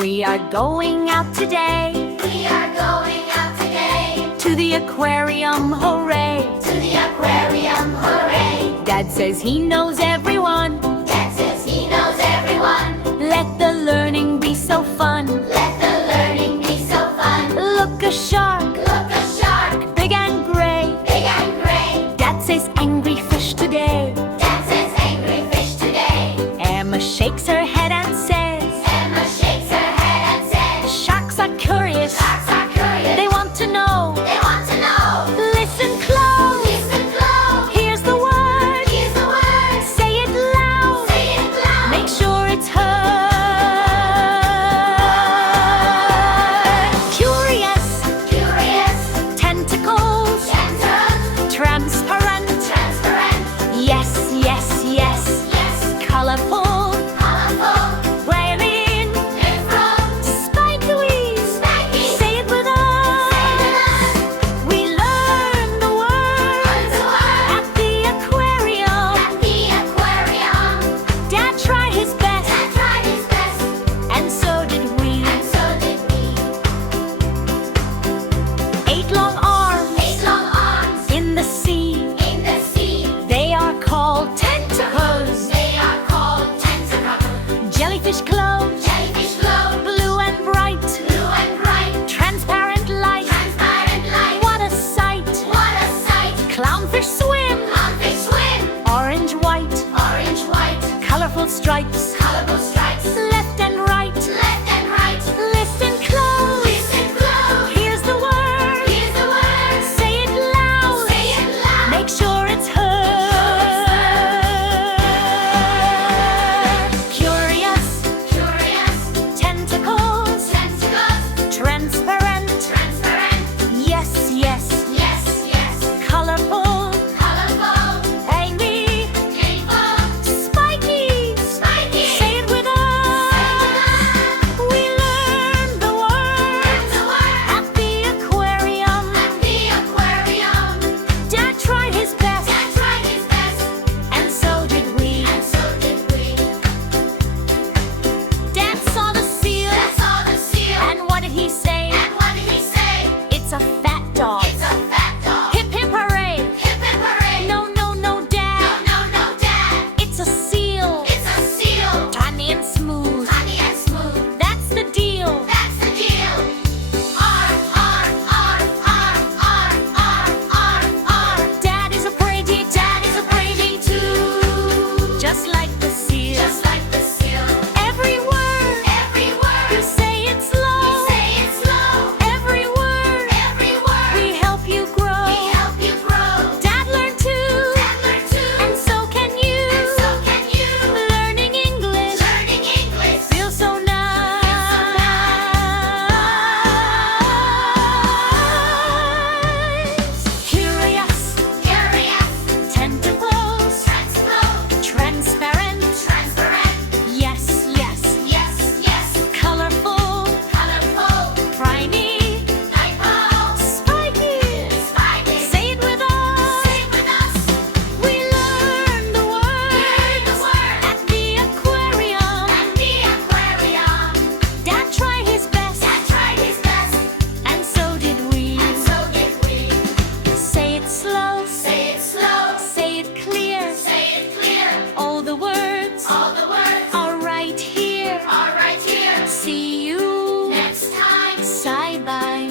We are going out today. We are going out today. To the aquarium, hooray! To the aquarium, hooray! Dad says he knows everyone. Dad says he knows everyone. Let the learning be so fun. Let the learning be so fun. Look, a shark. Look, a shark. Big and gray. Big and gray. Dad says angry fish today. Dad says angry fish today. Emma shakes her head and says, Emma shakes her head and says, sharks are curious. sharks are curious. They want to know. They want to know. Listen close. Listen close. Here's the word. Here's the word. Say it loud. Say it loud. Make sure it's heard. Curious. Curious. Tentacles. Tentacles. Transparent. Transparent. Yes, yes, yes. Yes. Colorful. Colorful. Waving. Different. Spiky. Spiky. Say it with us. We learn the word Learn the word. at the aquarium. At the aquarium. Dad tried his best, Dad tried his best. and so did we. And so did we. 8 long arms 8 long arms. in the sea. In the sea. They are called tentacles. They are called tentacles. Jellyfish glow, Jellyfish glow. blue and bright. Blue and bright. Transparent light. Transparent light. What a sight. What a sight. Clownfish swim. Clownfish swim. Orange, white. Orange, white. Colorful stripes. Colorful stripes. Left and right. Left and right. Listen close. Listen close. Here's the word. Here's the word. Say it loud. Say it loud. Make sure it's heard. Curious. Curious. Tentacles. Tentacles. Transparent. Transparent. Yes, yes. Yes, yes. Colorful. Colorful. Angry. Playful. Spiky. Spiky. Say it with us. We learn the word Learn the word. at the aquarium. At the aquarium. Dad tried his best, Dad tried his best. and so did we. And so did we. Dad saw the seal, Dad saw the seal. and what did he say? And what did he say? It's a fat dog. It's a fat dog. Hip hip hooray! Hip hip hooray. No, no, no, No, Dad. no, no, Dad. It's a seal. It's a seal. Tiny and smooth. Tiny and smooth. That's the deal. That's the deal. R, R, R, R, R, R, R, R. Dad is a pretty, Dad is a pretty too. Just like the seal. Just like the seal. Every word. Every You word. say it slow. You say it slow. Every word. Every word. We help you grow. We help you grow. Dad learned too. Dad learned too. And so can you. And so can you. Learning English Learning English. feels so nice. Curious. Curious. Tentacles. Transparent. Transparent. Transparent. Yes, yes. Yes, yes. Colorful. Colorful. Briny. Playful. Spiky. Spiky. Say it with us. Say it with us. We learn the word Learn the word. at the aquarium. At the aquarium. Dad tried his best, Dad tried his best. and so did we. And so did we. Say it slow. Say it slow. Say it clear. Say it clear. All the words All the words are right here. are right here. See you Next time. side by